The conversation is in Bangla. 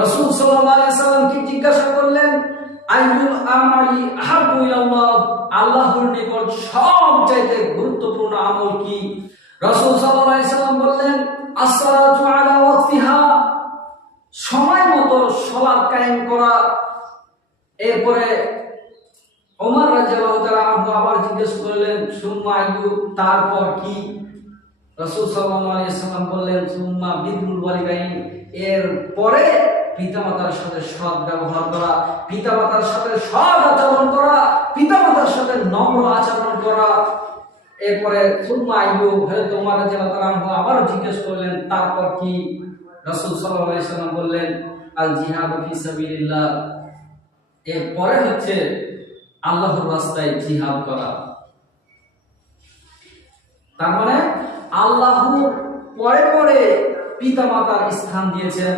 রাসূল সাল্লাল্লাহু আলাইহি সাল্লামকে জিজ্ঞাসা করলেন, আইয়ুল আমালি আহাব্বু ইলাল্লাহ, আল্লাহর নিকট সবচেয়ে গুরুত্বপূর্ণ আমল কি? রাসূল সাল্লাল্লাহু আলাইহি সাল্লাম বললেন, as-সালাতু আলা ওয়াক্তিহা, সময় মতো সালাত কায়েম করা। এরপরে ওমর রাদিয়াল্লাহু তাআলা আনহু আবার জিজ্ঞেস করলেন, সুম্মা আইয়ু, তারপর কি? রাসূল সাল্লাল্লাহু আলাইহি সাল্লাম বললেন, সুম্মা বিররুল ওয়ালিদাইন, এর পরে পিতামাতার সাথে সৎ ব্যবহার করা, পিতামাতার সাথে সৎ আচরণ করা, পিতামাতার সাথে নম্র আচরণ করা। এরপরে সুম্মা আইয়ু, হযরত ওমর রাদিয়াল্লাহু তাআলা আনহু আবার জিজ্ঞেস করলেন, তারপর কি? রাসূল সাল্লাল্লাহু আলাইহি সাল্লাম বললেন, আল জিহাদু ফি সাবিলিল্লাহ, এরপরে হচ্ছে আল্লাহর রাস্তায় জিহাদ করা। তার মানে আল্লাহর পরে পরে পিতামাতার স্থান দিয়েছেন।